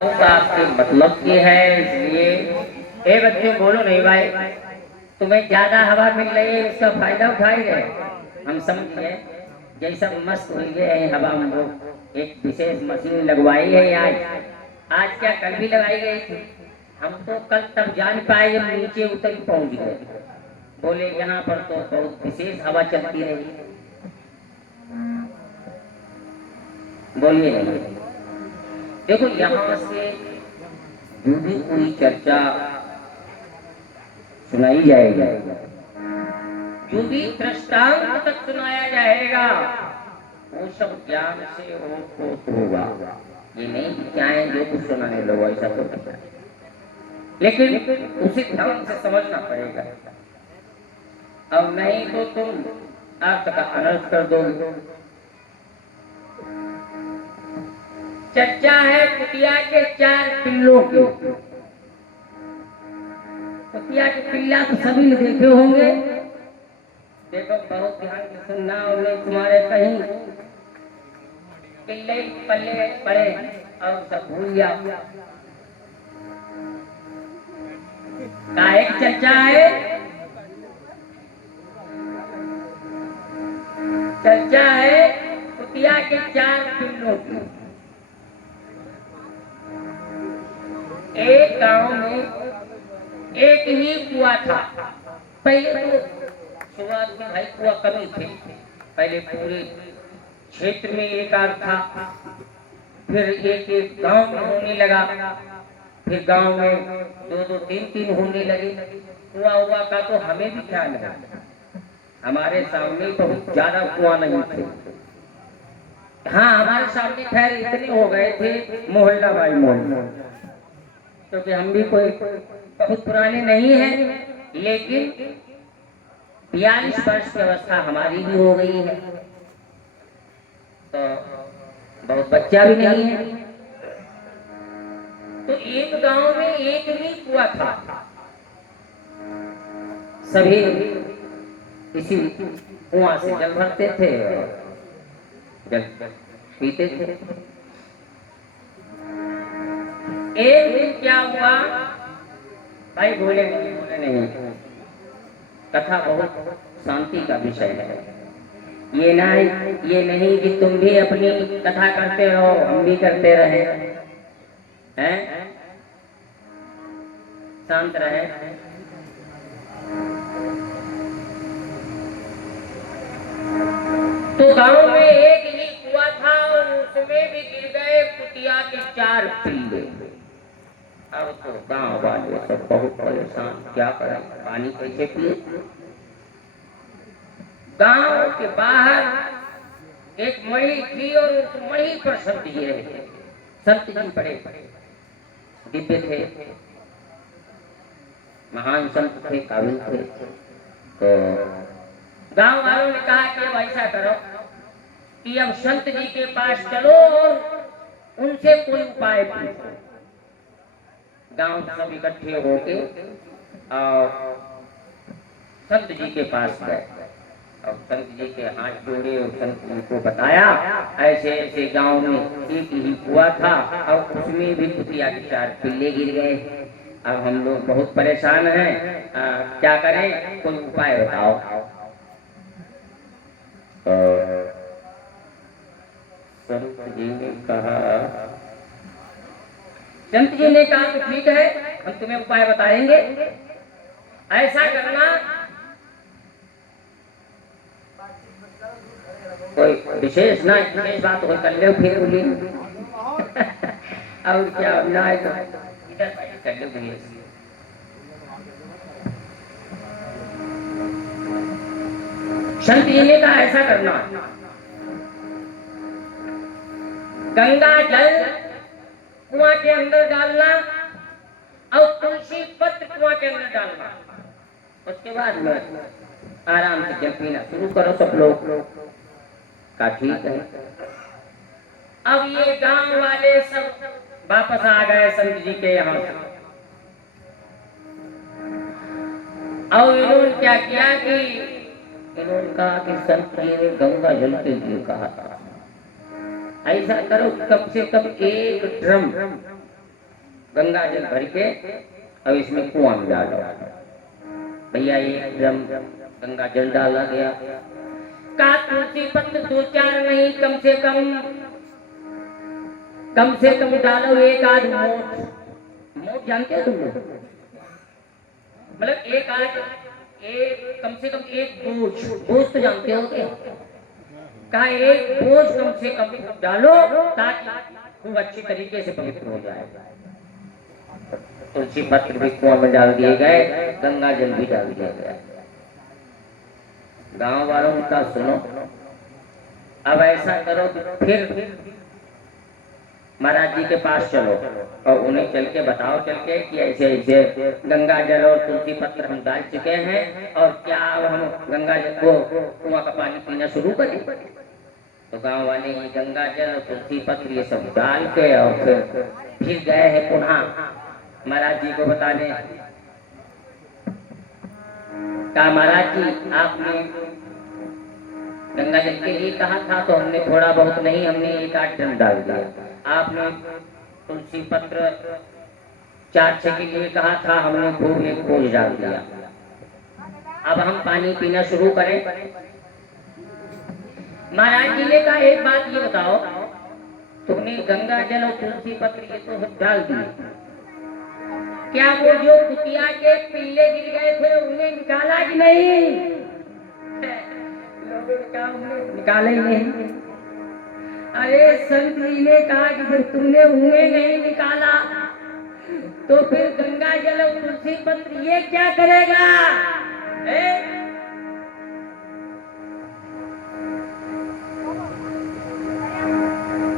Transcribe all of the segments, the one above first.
आपके मतलब की है, इसलिए ए बच्चे बोलो नहीं भाई, तुम्हें ज्यादा हवा मिल रही है, इसका फायदा उठा ही रहे। हम समझ गए जैसा मस्त हुई है हवा में, वो एक विशेष मशीन लगवाई है आज। आज क्या कल भी लगाई गई थी। हम तो कल तब जान पाए जब नीचे उतर पहुंच गए। बोले यहाँ पर तो बहुत विशेष हवा चलती रही। बोलिए नहीं, देखो यहाँ से जो भी कोई चर्चा सुनाई जाएगी, जो भी दृष्टांत तक सुनाया जाएगा, वो सब ज्ञान से होगा। ये नहीं कि चाहे जो कुछ सुनाने लोग ऐसा तो नहीं, लेकिन उसे ध्यान से समझना पड़ेगा। अब नहीं तो तुम अर्थ का अनर्थ कर दोगे। चर्चा है कुतिया के 4 पिल्लों की। कुतिया के पिल्ला तो सभी देखे होंगे। देखो बहुत ध्यान से सुनना, उन्हें तुम्हारे कहीं पिल्ले पल्ले पड़े और सब भूल गया। काहे की चर्चा है? चर्चा है कुतिया के 4 पिल्लों की। एक गांव में एक ही कुआं था। पहले तो शुरुआत में भाई कुआं कमी थे। पहले पूरे क्षेत्र में एक आध था, फिर एक एक गांव में होने लगा, फिर गांव में 2-2 3-3 होने लगे। कुआं हुआ का तो हमें भी ख्याल है। हमारे सामने बहुत ज्यादा कुआं नहीं थे। हाँ, हमारे सामने खैर इतने हो गए थे मोहल्ला बाई मोहल्ला, क्योंकि हम भी कोई बहुत पुराने नहीं हैं, लेकिन 42 वर्ष की अवस्था हमारी भी हो गई है, तो बहुत बच्चा भी नहीं है। तो एक गांव में एक ही कुआं था। सभी इसी कुआं से जल भरते थे और जल पीते थे। एक दिन क्या हुआ भाई, बोले नहीं, कथा बहुत शांति का विषय है। ये नहीं कि तुम भी अपनी कथा करते रहो, हम भी करते रहे हैं। शांत रहे। तो गांव में एक ही कुआं था और उसमें भी गिर गए कुतिया के 4 पिल्ले। अब तो गांव वाले सब बहुत परेशान, क्या करें, पानी कैसे पिए। गांव के बाहर एक मणि थी और उस मणि पर संत जी रहे। संत जी बड़े दिव्य थे, महान संत थे, काबिल थे। तो गांव वालों ने कहा कि अब ऐसा करो कि अब संत जी के पास चलो और उनसे कोई उपाय पूछो। गांव सब इकट्ठे होके और संत जी के पास गए और संत जी के हाथ जोड़े और संत जी को बताया ऐसे ऐसे गांव में एक ही कुआं था और उसमें भी कुतिया के 4 पिल्ले गिर गए। अब हम लोग बहुत परेशान हैं, क्या करें, कोई उपाय बताओ। संत जी ने कहा तो ठीक है, हम तुम्हें उपाय बताएंगे। ऐसा करना, कोई विशेष ना विशेष बात हो कर ले, फिर बोली और क्या ना है तो इधर कर ले। संत जी ने कहा ऐसा करना, गंगा जल कुआं के अंदर डालना और तुलसी पत्र कुआं के अंदर डालना। उसके बाद में आराम से जल पीना शुरू करो सब लोग। का ठीक है। अब ये गांव वाले सब वापस आ गए संत जी के यहाँ से और इन्होंने क्या किया कि इन्होंने कहा कि संत जी ने गंगा जल के लिए कहा था, ऐसा करो कम से कम 1 ड्रम गंगा जल भर के अब इसमें कुआं में डालो। भैया एक ड्रम गंगा जल डाला गया। का तुलसी पत्र 2-4 नहीं, कम से कम डालो 1 आध मोट जानते हो तुम लोग? मतलब कम से कम 1 बोझ तो जानते हो क्या? कहा 1 बोझ कम से कम डालो ताकि खूब अच्छी तरीके से पवित्र हो जाए। तुलसी पत्र भी कुआं में डाल दिए गए, गंगा जल भी डाल दिया गया। गांव वालों का सुनो, अब ऐसा करो कि फिर महाराज जी के पास चलो और उन्हें चल के बताओ कि ऐसे ऐसे गंगा जल और तुलसी पत्र हम डाल चुके हैं और क्या अब हम गंगा जल को कुआं का पानी पीना शुरू करें? तो गांव वाले ये गंगा जल और तुलसी पत्र ये सब डाल के और फिर गए हैं पुनः महाराज जी को बताने। कहा महाराज जी आपने गंगा जल के लिए कहा था तो हमने थोड़ा बहुत नहीं, हमने 1 आध ड्रम डाल दिया। आपने तुलसी पत्र 4-6 के लिए कहा था, हमने खूब 1 बोझ डाल दिया। अब हम पानी पीना शुरू करें? महाराज जी ने कहा एक बात ये बताओ, तुमने गंगा जल और तुलसी पत्र ये तो डाल दिए, क्या वो जो कुतिया के पिल्ले गिर गए थे उन्हें निकाला कि नहीं? लोगों ने कहा उन्हें निकाला ही नहीं। अरे संत जी ने कहा कि जब तुमने उन्हें नहीं निकाला तो फिर गंगा जल और तुलसी पत्र ये क्या करेगा?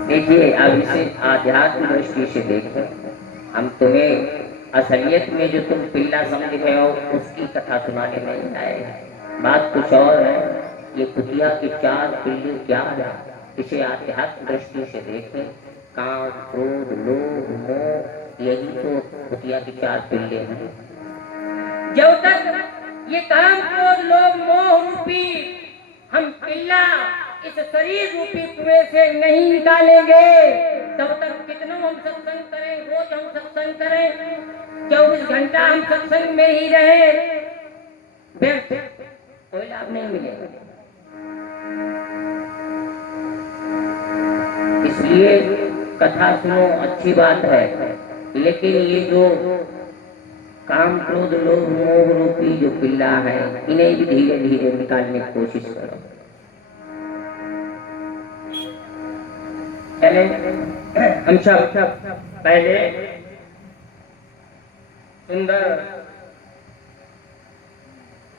देखिए अब इसे आध्यात्म दृष्टि से देखो, हम तुम्हें असलियत में जो तुम पिल्ला समझ रहे हो उसकी कथा सुनाने नहीं आए। बात कुछ और है। ये कुतिया के 4 पिल्ले क्या है, इसे आध्यात्म दृष्टि से देखें। काम, क्रोध, लोभ, मोह, यही तो कुतिया के 4 पिल्ले हैं। जब तक ये काम, क्रोध, लोभ, मोह रूपी हम पिल्ला इस शरीर रूपी कुएं से नहीं निकालेंगे तब तक कितना हम सत्संग करें, रोज हम सत्संग करें, 24 घंटा हम सत्संग में ही रहे, व्यर्थ, कोई लाभ नहीं मिलेगा। इसलिए कथा सुनो, अच्छी बात है, लेकिन ये जो काम, क्रोध, लोभ, मोह रूपी जो पिल्ला है इन्हें भी धीरे धीरे निकालने की कोशिश करो। चले हम सब पहले सुंदर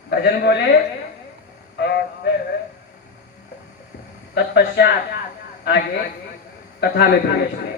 भजन बोले और तत्पश्चात आगे कथा में प्रवेश करें।